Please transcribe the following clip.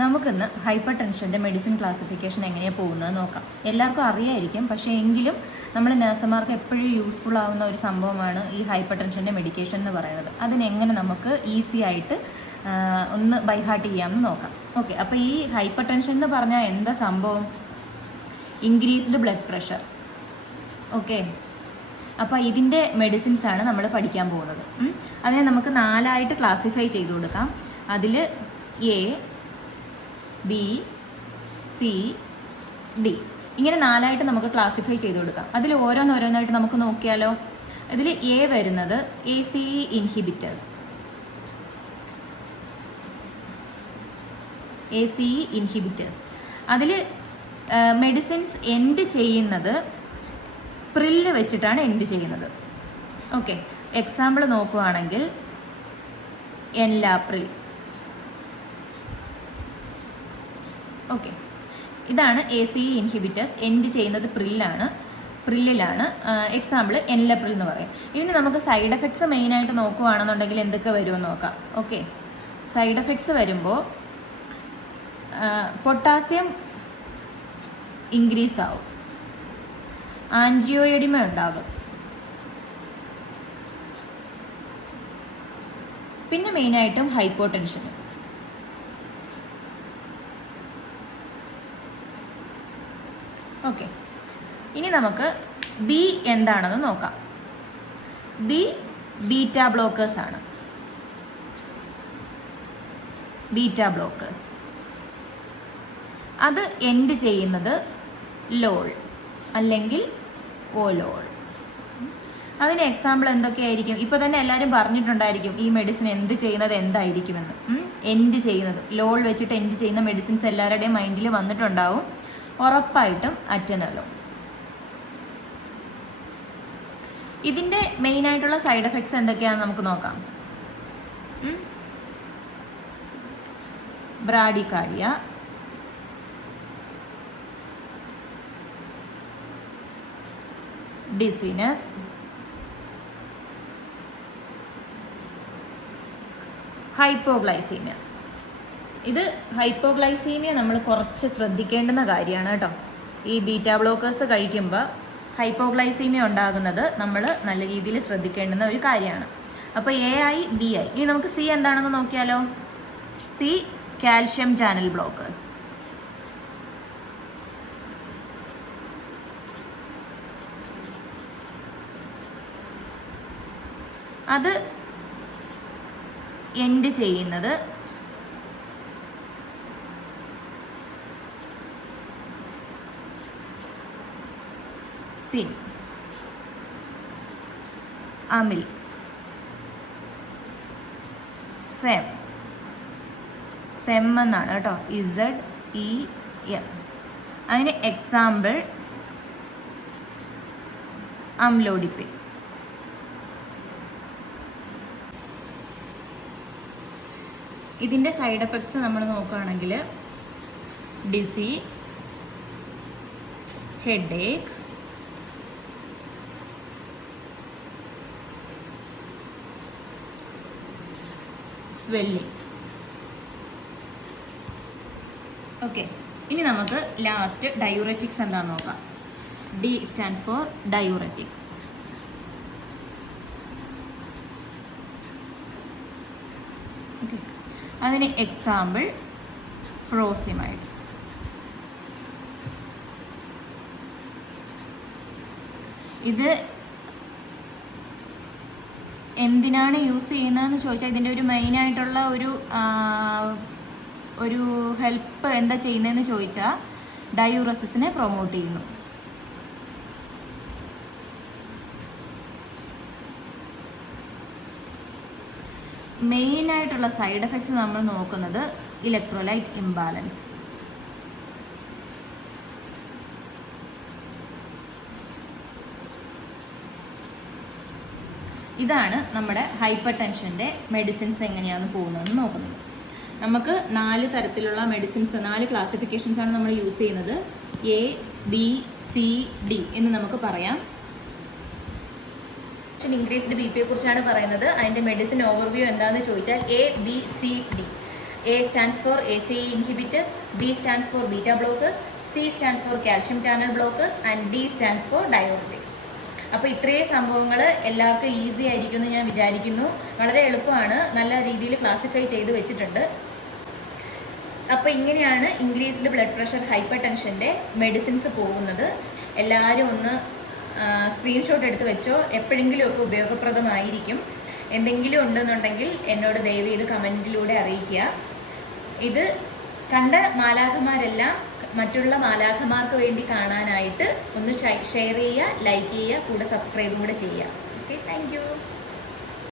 നമുക്കിന്ന് hyper ടെൻഷൻ്റെ medicine classification എങ്ങനെയാണ് പോകുന്നത് നോക്കാം. എല്ലാവർക്കും അറിയായിരിക്കും, പക്ഷേ എങ്കിലും നമ്മൾ നഴ്സുമാർക്ക് എപ്പോഴും യൂസ്ഫുൾ ആവുന്ന ഒരു സംഭവമാണ് ഈ ഹൈപ്പർ ടെൻഷൻ്റെ മെഡിക്കേഷൻ എന്ന് പറയുന്നത്. അതിനെങ്ങനെ നമുക്ക് ഈസി ആയിട്ട് ഒന്ന് ബൈ ഹാർട്ട് ചെയ്യാമെന്ന് നോക്കാം. ഓക്കെ, അപ്പോൾ ഈ ഹൈപ്പർ ടെൻഷൻ എന്ന് പറഞ്ഞാൽ എന്താ സംഭവം? Increased blood pressure. ഓക്കെ, അപ്പോൾ ഇതിൻ്റെ മെഡിസിൻസാണ് നമ്മൾ പഠിക്കാൻ പോകുന്നത്. അതിനെ നമുക്ക് 4 ക്ലാസിഫൈ ചെയ്ത് കൊടുക്കാം. അതിൽ എ, ബി, സി, ഡി ഇങ്ങനെ 4 നമുക്ക് ക്ലാസിഫൈ ചെയ്ത് കൊടുക്കാം. അതിൽ ഓരോന്നോരോന്നായിട്ട് നമുക്ക് നോക്കിയാലോ. ഇതിൽ എ വരുന്നത് ACE ഇൻഹിബിറ്റേഴ്സ്. ACE ഇൻഹിബിറ്റേഴ്സ് അതിൽ മെഡിസിൻസ് എൻഡ് ചെയ്യുന്നത് പ്രില്ല് വെച്ചിട്ടാണ് എൻഡ് ചെയ്യുന്നത്. ഓക്കെ, എക്സാമ്പിൾ നോക്കുകയാണെങ്കിൽ എൻലാപ്രിൽ. ഓക്കെ, ഇതാണ് ACE ഇൻഹിബിറ്റേഴ്സ്. എൻഡ് ചെയ്യുന്നത് പ്രില്ലിലാണ്. എക്സാമ്പിൾ എൻലപ്രിൽ എന്ന് പറയും. ഇതിന് നമുക്ക് സൈഡ് എഫക്ട്സ് മെയിനായിട്ട് നോക്കുകയാണെന്നുണ്ടെങ്കിൽ എന്തൊക്കെ വരുമെന്ന് നോക്കാം. ഓക്കെ, സൈഡ് എഫക്ട്സ് വരുമ്പോൾ പൊട്ടാസ്യം ഇൻക്രീസ് ആവും, ആൻജിയോഎഡിമ ഉണ്ടാകും, പിന്നെ മെയിനായിട്ടും ഹൈപ്പോടെൻഷൻ. ഓക്കെ, ഇനി നമുക്ക് ബി എന്താണെന്ന് നോക്കാം. ബി ബീറ്റ ബ്ലോക്കേഴ്സ് ആണ്. ബീറ്റ ബ്ലോക്കേഴ്സ് അത് എൻഡ് ചെയ്യുന്നത് ലോൾ അല്ലെങ്കിൽ ഓലോൾ. അതിന് എക്സാമ്പിൾ എന്തൊക്കെയായിരിക്കും? ഇപ്പോൾ തന്നെ എല്ലാവരും പറഞ്ഞിട്ടുണ്ടായിരിക്കും ഈ മെഡിസിൻ എന്ത് ചെയ്യുന്നത് എന്തായിരിക്കുമെന്ന്. എൻഡ് ചെയ്യുന്നത് ലോൾ വെച്ചിട്ട് എൻഡ് ചെയ്യുന്ന മെഡിസിൻസ് എല്ലാവരുടെയും മൈൻഡിൽ വന്നിട്ടുണ്ടാവും. ഉറപ്പായിട്ടും അറ്റനോലോൾ. ഇതിൻ്റെ മെയിനായിട്ടുള്ള സൈഡ് എഫക്ട്സ് എന്തൊക്കെയാണെന്ന് നമുക്ക് നോക്കാം. Bradycardia, dizziness, hypoglycaemia. ഇത് ഹൈപ്പോഗ്ലൈസീമിയ നമ്മൾ കുറച്ച് ശ്രദ്ധിക്കേണ്ടുന്ന കാര്യമാണ് കേട്ടോ. ഈ ബീറ്റ ബ്ലോക്കേഴ്സ് കഴിക്കുമ്പോൾ ഹൈപ്പോഗ്ലൈസീമിയ ഉണ്ടാകുന്നത് നമ്മൾ നല്ല രീതിയിൽ ശ്രദ്ധിക്കേണ്ടുന്ന ഒരു കാര്യമാണ്. അപ്പോൾ AI, BI. ഇനി നമുക്ക് സി എന്താണെന്ന് നോക്കിയാലോ. C calcium channel blockers. അത് എൻഡ് ചെയ്യുന്നത് പിൻ, അമിൽ, സെം എന്നാണ് കേട്ടോ. ZEM. അതിന് എക്സാമ്പിൾ അംലോഡിപ്പിൻ. ഇതിൻ്റെ സൈഡ് എഫക്ട്സ് നമ്മൾ നോക്കുകയാണെങ്കിൽ ഡിസി, ഹെഡേക്ക്, സ്വെല്ലിങ്. ഓക്കെ, ഇനി നമുക്ക് ലാസ്റ്റ് ഡയൂററ്റിക്സ് എന്താണെന്ന് നോക്കാം. D stands for diuretics. Okay, അതിന് എക്സാമ്പിൾ ഫ്രോസിമൈഡ്. ഇത് എന്തിനാണ് യൂസ് ചെയ്യുന്നതെന്ന് ചോദിച്ചാൽ ഇതിൻ്റെ ഒരു മെയിനായിട്ടുള്ള ഒരു ഹെൽപ്പ് എന്താ ചെയ്യുന്നതെന്ന് ചോദിച്ചാൽ ഡയൂറസിസിനെ പ്രൊമോട്ട് ചെയ്യുന്നു. മെയിനായിട്ടുള്ള സൈഡ് എഫക്ട്സ് നമ്മൾ നോക്കുന്നത് ഇലക്ട്രോലൈറ്റ് ഇംബാലൻസ്. ഇതാണ് നമ്മുടെ ഹൈപ്പർ ടെൻഷൻ്റെ മെഡിസിൻസ് എങ്ങനെയാണ് പോകുന്നതെന്ന് നോക്കുന്നത്. നമുക്ക് 4 തരത്തിലുള്ള മെഡിസിൻസ്, 4 ക്ലാസിഫിക്കേഷൻസാണ് നമ്മൾ യൂസ് ചെയ്യുന്നത്. A, B, C, D എന്ന് നമുക്ക് പറയാം. ഇൻക്രീസ്ഡ് ബി പിയെ കുറിച്ചാണ് പറയുന്നത്. അതിൻ്റെ മെഡിസിൻ ഓവർവ്യൂ എന്താണെന്ന് ചോദിച്ചാൽ A, B, C, D. A stands for ACE inhibitors, B stands for beta blockers, C stands for calcium channel blockers and D stands for diuretics. അപ്പോൾ ഇത്രയും സംഭവങ്ങൾ എല്ലാവർക്കും ഈസി ആയിരിക്കും എന്ന് ഞാൻ വിചാരിക്കുന്നു. വളരെ എളുപ്പമാണ്, നല്ല രീതിയിൽ ക്ലാസിഫൈ ചെയ്ത് വെച്ചിട്ടുണ്ട്. അപ്പോൾ ഇങ്ങനെയാണ് ഇൻക്രീസ്ഡ് ബ്ലഡ് പ്രഷർ ഹൈപ്പർ ടെൻഷൻ്റെ മെഡിസിൻസ് പോകുന്നത്. എല്ലാവരും ഒന്ന് സ്ക്രീൻഷോട്ട് എടുത്ത് വെച്ചോ, എപ്പോഴെങ്കിലുമൊക്കെ ഉപയോഗപ്രദമായിരിക്കും. എന്തെങ്കിലും ഉണ്ടെന്നുണ്ടെങ്കിൽ എന്നോട് ദയവ് ചെയ്ത് കമൻറ്റിലൂടെ അറിയിക്കുക. ഇത് കണ്ട മാലാഖമാരെല്ലാം മറ്റുള്ള മാലാഖമാർക്ക് വേണ്ടി കാണാനായിട്ട് ഒന്ന് ഷെയർ ചെയ്യുക, ലൈക്ക് ചെയ്യുക, കൂടെ സബ്സ്ക്രൈബും കൂടെ ചെയ്യുക. Okay, thank you.